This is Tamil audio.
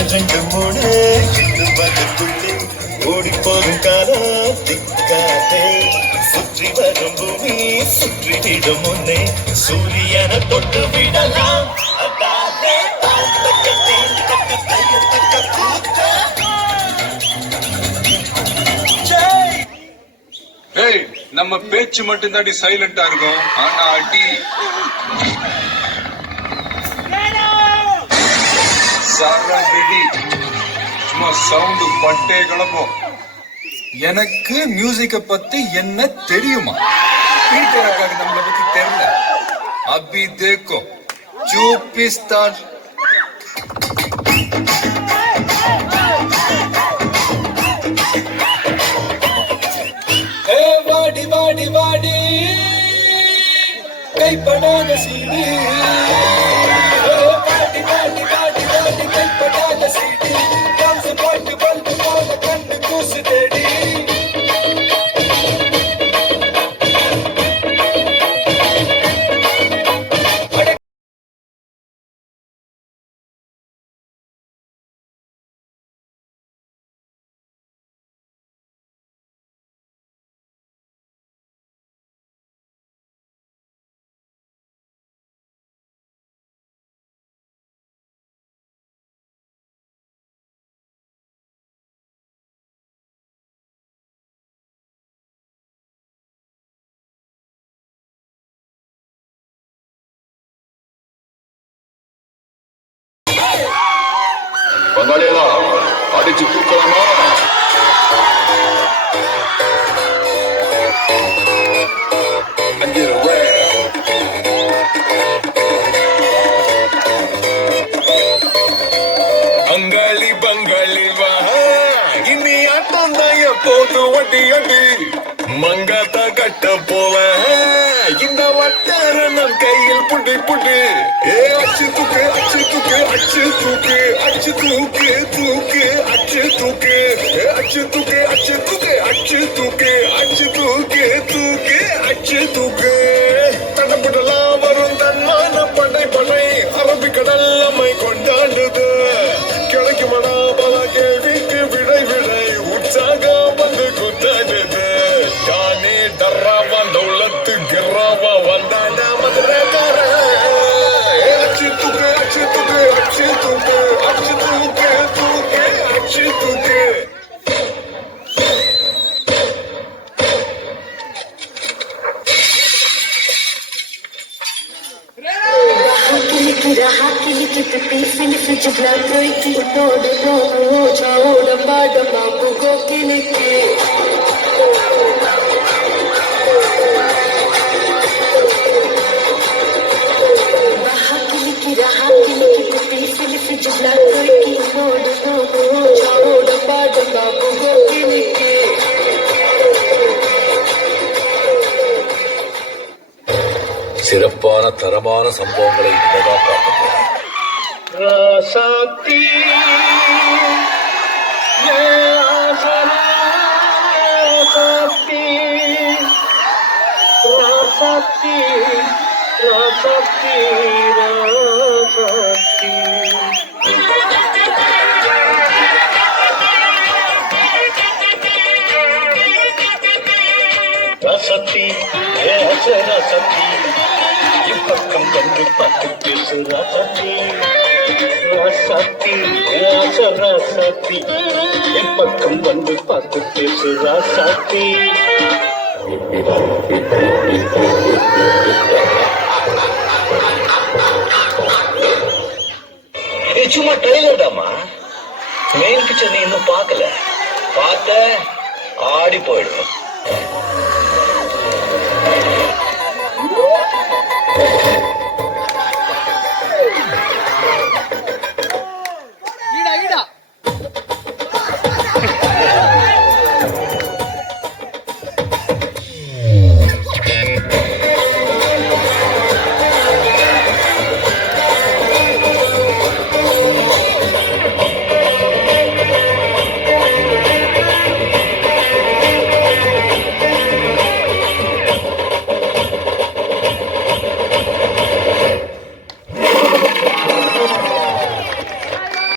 ரெண்டு மூணு பதத்துள்ளே ஓடி போகும் காலம் திக்காதே சுற்றி வரும் பூமி சுற்றிவிடும் முன்னே சூரியனை தொட்டு விடலாம் நம்ம பேச்சு மட்டும் தாண்டி சைலண்டா இருக்கும் ஆனா அடி சரவெடி சும்மா சவுண்ட் பட்டே கிளம்பும். எனக்கு மியூசிக்க பத்தி என்ன தெரியுமா? பீட்டருக்காக நம்மளை பத்தி தெரியல. அபி தேக்கோ சூப்பிஸ்தான் வாடி வாடி வாடி கைப்படாத சீடி வாடி வாடி வாடி வாடி கைப்படாத சீடி டான்ஸ் பாட்டு பல்பு போல கண்டு கூசு தேடி பங்காளியெல்லாம் அடிச்சு தூக்கலாமா? பங்காளி பங்காளி வா இனி ஆட்டம் தான் எப்போது வட்டி அடி மங்காத்தா கட்ட போவ இந்த வட்டார நம் கையில் புட்டி புட்டி அச்சு தூக்கு அச்சு தூக்கு அச்சு தூக்கு அச்சு தூக்கு தூக்கு அச்சு தூக்கு அச்சு தூக்கு அச்சு தூக்கு அச்சு தூக்கு அச்சு தூக்கு தூக்கு அச்சு தூக்கு தடப்படலாம் வரும் தன்மான படை படை அரபிக்கடல் நம்மை கொண்டாடுது கிடைக்குமடா பல கேள்விக்கு விடை விடை உற்சாகம் வந்து குத்தாடுது தானே டர்ராவா தௌலத்து கிர்ராவா வந்தாண்டா மதுரக்கார அச்சு தூக்கு அச்சு தூக்கு அச்சு தூக்கு அச்சு தூக்கு தூக்கு அச்சு தூக்கு சிறப்பான தரமான சம்பவங்களை இனிமேதான் பார்க்க போறோம். ராசாத்தி ராசாத்தி ராசாத்தி ராசாத்தி ராசாத்தி ராசாத்தி இப்பக்கம் வந்து பத்து பேசு ராசாத்தி ராசாத்தி ராசாத்தி என் பக்கம் வந்து பார்த்து பேசு ராசாத்தி சும்மா ட்ரெய்லர் தாமா மெயின் பிக்சர் நீ இன்னும் பார்க்கல பார்த்த ஆடி போயிடும்.